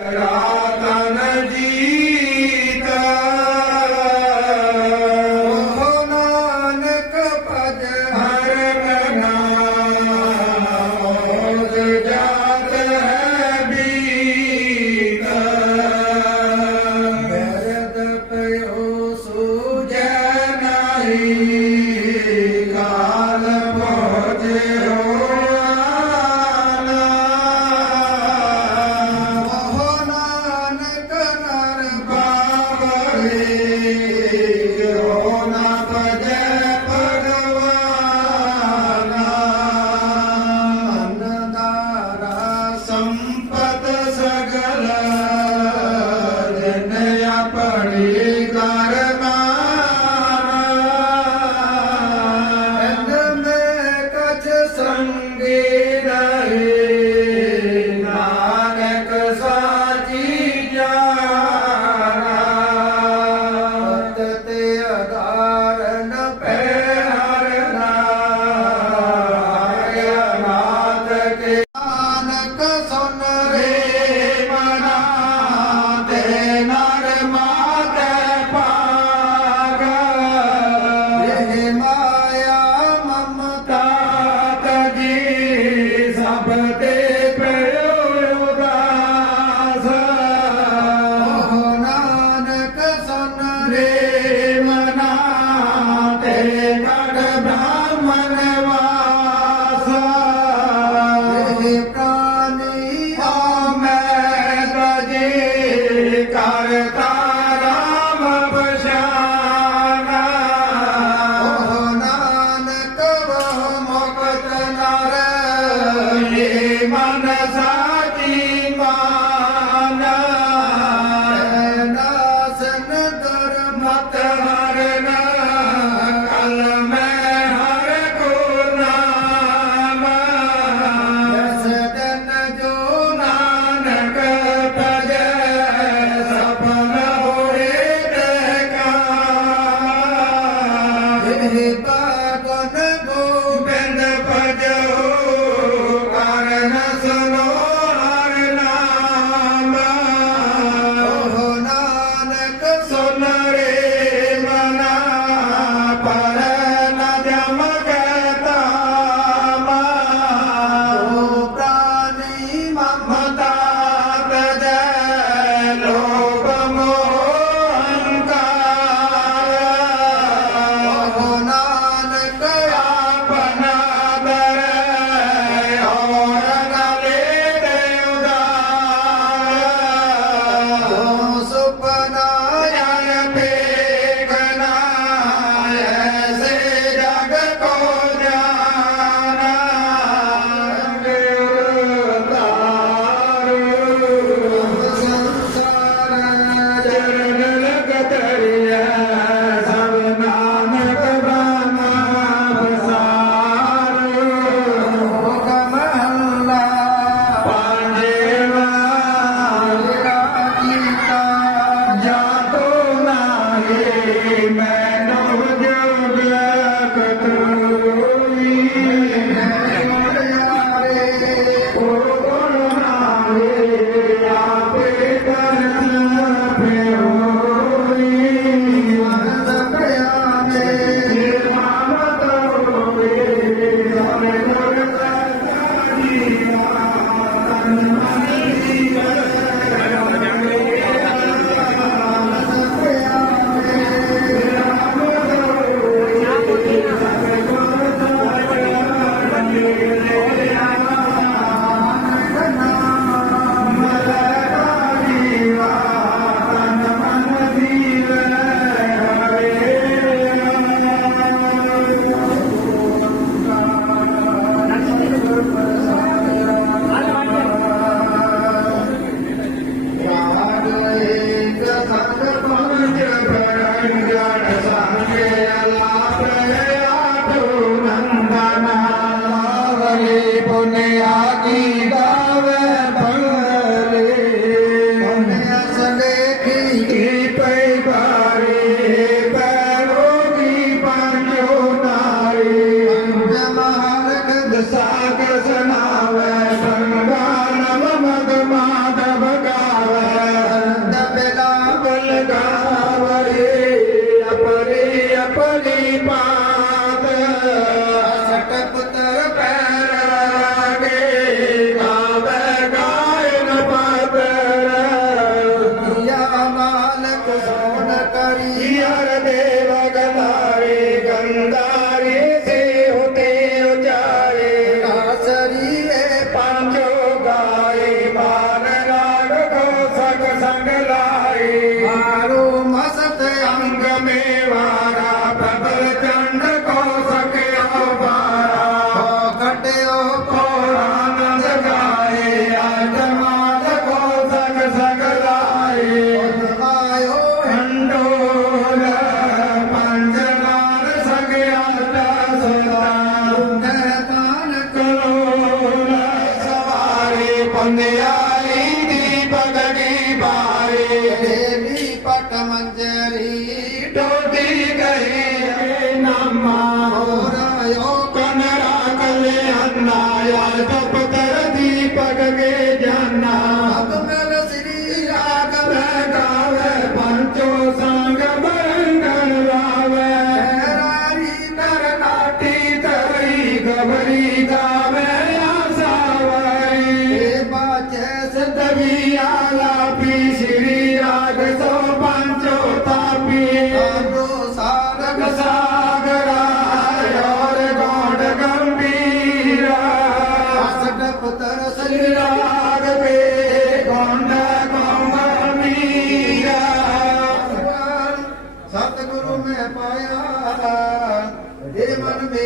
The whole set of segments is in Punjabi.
Yeah.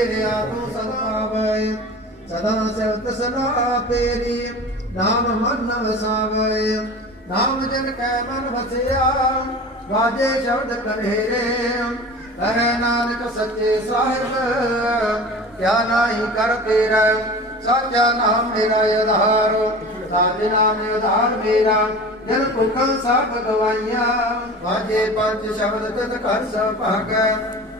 ਇਹ ਤੂੰ ਸਦਾ ਵੈ ਸਦਾ ਸਿਵਤ ਸਦਾ ਤੇਰੀ, ਨਾਮ ਮਨ ਵਸਾਵੇ ਨਾਮ ਜਨ ਕੈ ਮਨ ਵਸਿਆ, ਵਾਜੇ ਸ਼ਬਦ ਕਨੇਰੇ ਕਰੇ ਨਾਨਕ ਸੱਚੇ ਸਾਹਿਬ, ਕਿਆ ਨਾਹੀ ਕਰ ਤੇਰਾ। ਸਾਚਾ ਨਾਮ ਮੇਰਾ ਆਧਾਰ, ਸਾਚੇ ਨਾਮ ਆਧਾਰ ਮੇਰਾ। ਜਨ ਪੁਰਖਾਂ ਸਭ ਗਵਾਈਆਂ, ਵਾਜੇ ਪੰਜ ਸ਼ਬਦ ਤਿਤ ਕਰ ਸੁਭਾਗ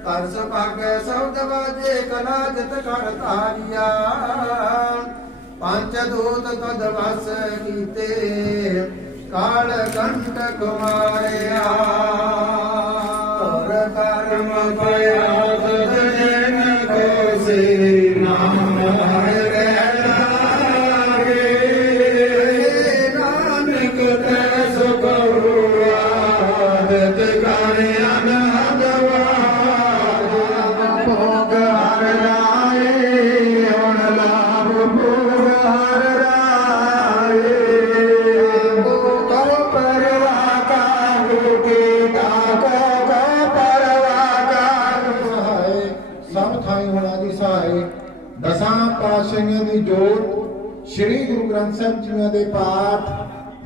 ਕਰ ਸੁਭਾਗ ਸਬਦ ਵਾਜੇ ਕਲਾ ਜਿਤ ਕਰ ਤਾਰੀਆ ਪੰਜ ਦੂਤ ਤਦ ਵਸ ਕੀਤੇ, ਕਾਲ ਕੰਟਕ ਮਾਰਿਆ। ਔਰ ਕਰਮ ਪਿਆ ਗੁਰੂ ਗ੍ਰੰਥ ਸਾਹਿਬ ਜੀ ਦੇ ਪਾਠ,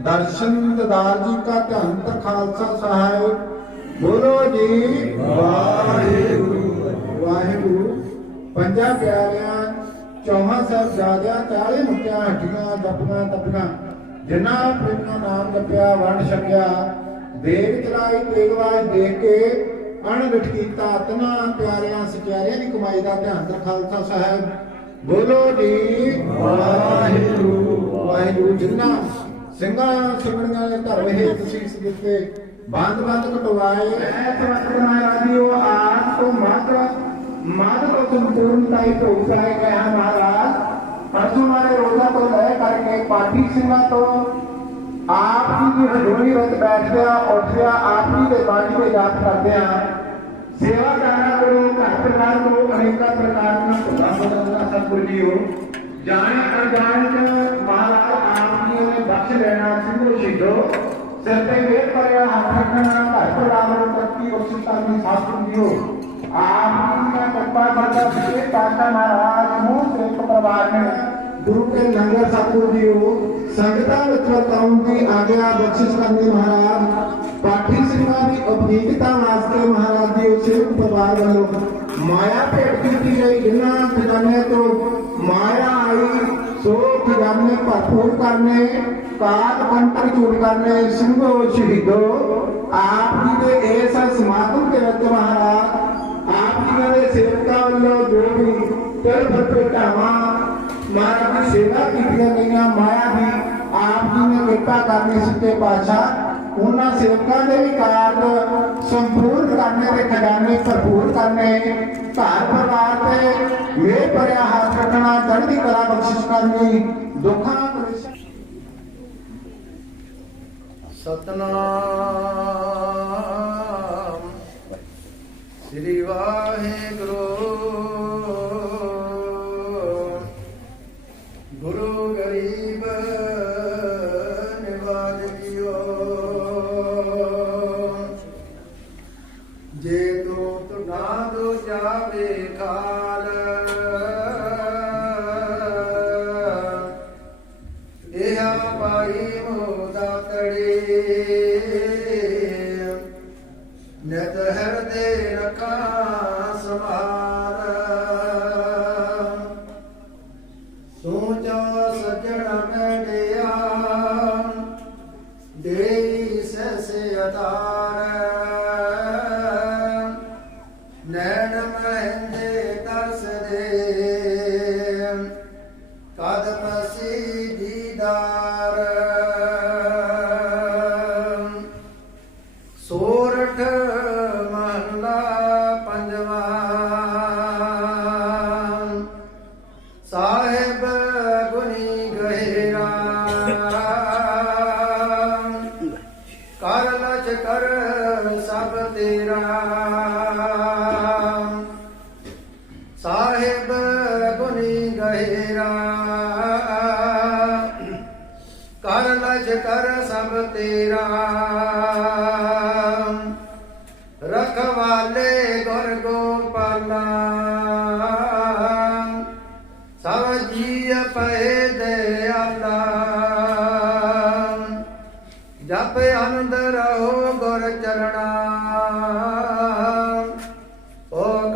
ਦਰਸ਼ਨ ਦਦਾਰ ਜੀ ਕਾ ਧੰਨ ਖਾਲਸਾ ਸਹਾਏ ਬੋਲੋ ਜੀ, ਵਾਹਿਗੁਰੂ। ਵਾਹਿਗੁਰੂ। ਪੰਜਾਂ ਪਿਆਰਿਆਂ, ਚੌਹਾਂ ਸਾਹਿਬ ਜਾਦਿਆਂ ਚਾਲੇ ਮੁਕਿਆ ਹੱਟੀਆਂ ਦਪੀਆਂ ਤਪੀਆਂ, ਜਿਨ੍ਹਾਂ ਪ੍ਰੇਮਾ ਨਾਮ ਜਪਿਆ ਵੰਡ ਛਕਿਆ। ਦੇਗ ਚਲਾਈ ਤੇਗਵਾਜ ਦੇਖ ਕੇ ਅਣਗਠ ਕੀਤਾ। ਤਨਾ ਪਿਆਰਿਆਂ, ਸਚਿਆਰਿਆਂ ਦੀ ਕਮਾਈ ਦਾ ਧਿਆਨ ਦਰ ਖਾਲਸਾ ਸਾਹਿਬ ਬੋਲੋ ਜੀ। ਵਾਹਿਗੁਰੂ ਵਾਹਿਗੁਰੂ। ਜਿਨ੍ਹਾਂ ਸਿੰਘਾਂ ਸਿੰਘਣੀਆਂ ਨੇ ਧਰਮ ਹੇਤ ਸੀਸ ਦਿੱਤੇ ਬੰਦ ਬੰਦ ਕਟਵਾਏ। ਐਤਵਾਰ ਮਹਾਰਾਜ ਜੀ ਆਪ ਤੋਂ ਮਾਤਰਾ ਮਾਦ ਤੋਂ ਸੰਪੂਰਨਤਾਈ ਤੋਂ ਉਤਰਾਏ ਗਏ ਹਨ ਮਹਾਰਾਜ। ਪਰਸੋਂ ਵਾਲੇ ਰੋਜ਼ਾ ਤੋਂ ਲੈ ਕਰਕੇ ਪਾਠੀ ਸਿੰਘਾਂ ਤੋਂ ਆਪ ਜੀ ਦੀ ਹਜ਼ੂਰੀ ਵਿੱਚ ਬੈਠਦੇ ਆ ਉੱਠਦੇ ਆਪ ਜੀ ਦੇ ਬਾਣੀ ਦੇ ਯਾਦ ਕਰਦੇ ਆ ਜਾਣ ਅਣਜਾਣ ਚ ਮਹਾਰਾਜ ਆਪ ਜੀ ਨੇ ਬਖਸ਼ ਲੈਣਾ ਸਿੰਘੋ ਸ਼ਹੀਦੋ ਸਿਰ ਤੇ ਵੇਰ ਪਰਿਆ ਹੱਥ ਰੱਖਣਾ ਘਰ ਪਰਿਵਾਰ ਨੂੰ ਤਰੱਕੀ ਉਸਤਾ ਦੀ ਸਾਥ ਦਿਓ ਆਪ ਜੀ ਦਾ ਕਿਰਪਾ ਕਰਦਾ ਸੱਚੇ ਪਾਤਸ਼ਾਹ ਮਹਾਰਾਜ ਨੂੰ ਸਿੱਖ ਪਰਿਵਾਰ ਨੇ ਗੁਰੂ ਕੇ ਲੰਗਰ ਸਤਿਗੁਰੂ ਜੀ ਹੋ ਸੰਗਤਾਂ ਵਿੱਚ ਵਰਤਾਉਣ ਦੀ ਆਗਿਆ ਬਖਸ਼ਿਸ਼ ਕਰਨੀ ਮਹਾਰਾਜ ਪਾਠੀ ਸਿੰਘਾਂ ਦੀ ਉਪਜੀਵਿਤਾ ਵਾਸਤੇ ਮਹਾਰਾਜ ਜੀ ਸਿੱਖ ਪਰਿਵਾਰ ਵੱਲੋਂ ਮਾਇਆ ਭੇਟ ਕੀਤੀ ਗਈ ਜਿਨ੍ਹਾਂ ਖਜ਼ਾਨੇ ਤੋਂ ਮਾਇਆ ਆਈ ਸੋ ਖਜ਼ਾਨੇ ਭਰਪੂਰ ਕਰਨੇ ਕਾਲ ਕੰਟਰ ਚੂੜ ਕਰਨੇ ਸਿੰਘੋ ਸ਼ਹੀਦੋ ਆਪ ਜੀ ਦੇ ਇਸ ਸਮਾਗਮ ਦੇ ਵਿੱਚ ਮਹਾਰਾਜ ਆਪ ਜੀ ਦੇ ਸੇਵਕਾਂ ਵੱਲੋਂ ਜੋ ਵੀ ਤਿਲ ਫੱਟੇ ਢਾਵਾਂ ਮਹਾਰਾਜ ਦੀ ਸੇਵਾ ਕੀਤੀਆਂ ਗਈਆਂ ਮਾਇਆ ਦੀ ਆਪ ਜੀ ਨੇ ਕਿਰਪਾ ਉਹਨਾਂ ਸੇਵਕਾਂ ਦੇ ਵੀ ਕਾਰਜ ਸੰਪੂਰਨ ਕਰਨੇ ਤੇ ਖਜ਼ਾਨੇ ਭਰਪੂਰ ਕਰਨੇ, ਘਰ ਪਰਿਵਾਰ ਤੇ ਮੇਰ ਭਰਿਆ ਹੱਥ ਰੱਖਣਾ, ਚੜ੍ਹਦੀ ਕਲਾ ਬਖਸ਼ਿਸ਼ ਕਰਨੀ, ਦੁੱਖਾਂ ਸਤਨਾਮ। ਸ੍ਰੀ ਵਾਹਿਗੁਰੂ Yeah.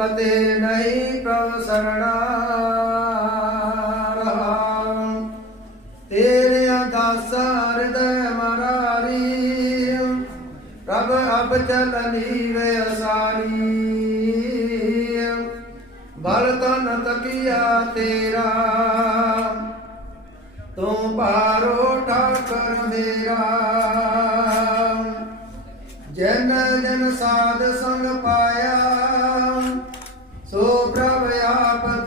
ਬੰਦੇ ਨਹੀਂ ਪ੍ਰਭ ਸਰਣਾ ਰਹਾ। ਤੇਰੇ ਦਾਸਾ ਅਬ ਚਲਨੀ ਵੇ ਬਲ ਤਨ ਤਕੀਆ ਤੇਰਾ। ਤੂੰ ਭਾਰੋ ਠਾਕਰ ਮੇਰਾ। ਜਨ ਜਨ ਸਾਧ ਸੰਗ ਪਾ ਪ੍ਰਭ ਆਪ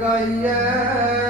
ਗਾਈਐ।